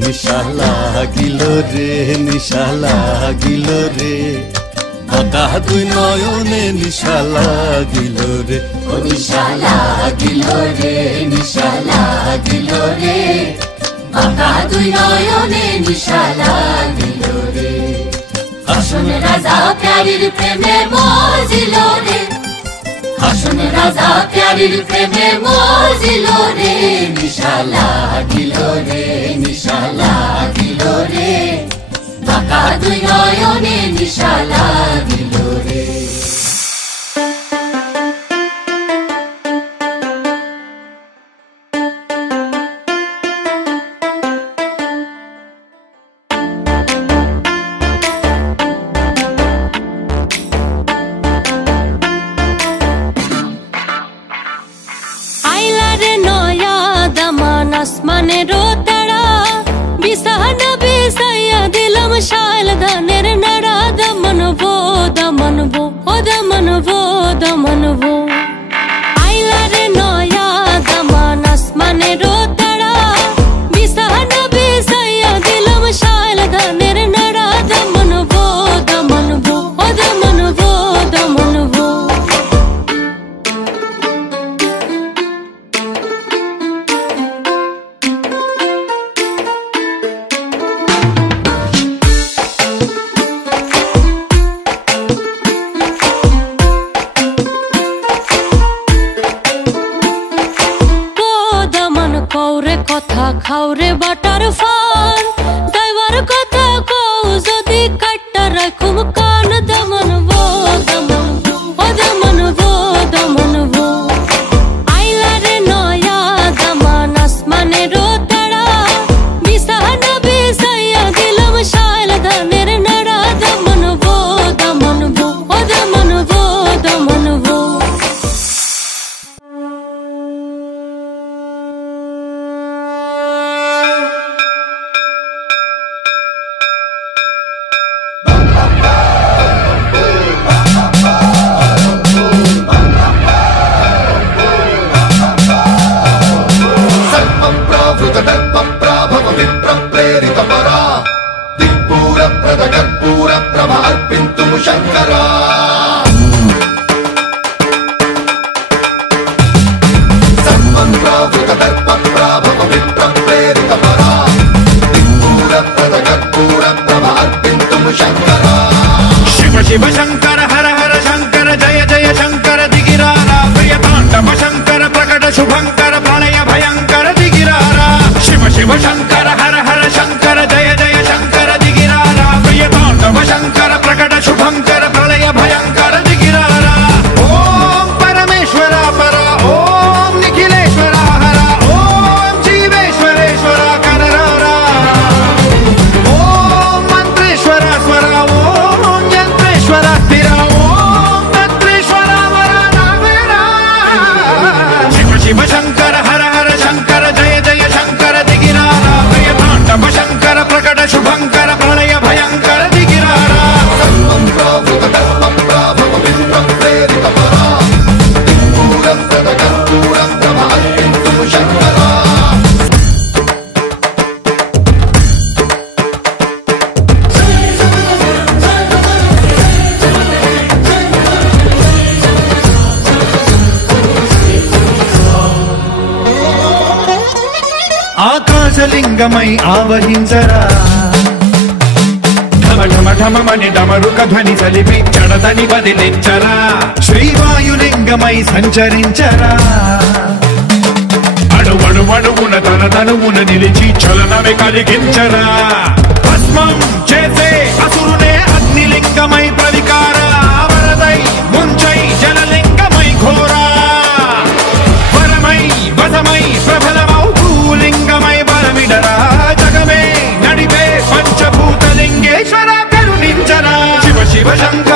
নিশা লাগিল রে নিশা লাগিল রে বাঁকা দুই নয়নে নিশা লাগিল রে ও নিশা লাগিল রে নিশা লাগিল রে বাঁকা দুই নয়নে নিশা লাগিল রে হাসন রাজা প্যারির প্রেমে মজিল রে হাসন রাজা প্যারির প্রেমে মজিল রে নিশা লাগিল রে নিশা লাগিল রে বাঁকা দুই নয়নে নিশা লাগিল রে আসমানেরও তারা বিছানা বিছাইয়া দিলাম শাল ধানের নাড়া দমনবো দমনবো ও দমনবো দমনবো আইলা রে নয়া দামান আসমানেরও তারা বিছানা বিছাইয়া দিলাম শাল ধানের নাড়া দমনবো দমনবো ও দমনবো দমনবো কথা খাওরে বাটার ফান দাইবার কথা কও যদি কাটটা রাখুম কান দমনবো দমনবো ও দমনবো দমনবো আইলা রে নয়া দামান আসমানেরও তারা বিছানা বিছাইয়া দিলাম শাল ধানের নাড়া দমনবো দমনবো ও দমনবো দমনবো శంకరా సర్వప్రావృత దర్ప ప్రాభవ విప్ర ప్రేరిత పరా దిక్పూర ప్రద కర్పూర ప్రభ అర్పింతుం శంకరా శివ శివ శంకర హర హర శంకర జయ జయ శంకర దిగిరారా ప్రియతాండవ శంకర ప్రకట శుభంకర ప్రళయ భయంకర దిగిరారా శివ శివ శంకర హర హర శంకర జయ జయ శంకర దిగిరారా ప్రియతాండవ శంకర ప్రకట శుభంకర ప్రళయ భయంకర దిగిరారా ఓం పరమేశ్వర పర ఓం నిఖిలేశ్వర హర ఓం జీవేశ్వరేశ్వర కరరారా ఓం మంత్రేశ్వర స్వర ఓం యంత్రేశ్వర స్థిర ఓం తంత్రేశ్వర వర నావేరా శివ శివ శంకర హర హర శంకర జయ జయ శంకర దిగిరారా ప్రియతాండవ శంకర ప్రకట శుభంకర ప్రళయ భయంకర దిగిరారా ఆకాశలింగమై ఆవహించరా ఢమ ఢమ ఢమమని డమరుక ధ్వని సలిపి చడదని వదిలించరా శ్రీవాయులింగమై సంచరించరా అణువణువున తన తనువున నిలిచి చలనమే కలిగించరా భస్మం చేసే అసురునే అగ్నిలింగమై ప్రవికార వరదై ముంచై జలలింగమై ఘోరా వరమై వసమై ప్రబలమౌ భూలింగమై బలమిడరా జగమే నడిపే పంచభూతలింగేశ్వర కరుణించరా శివ శివ శంకర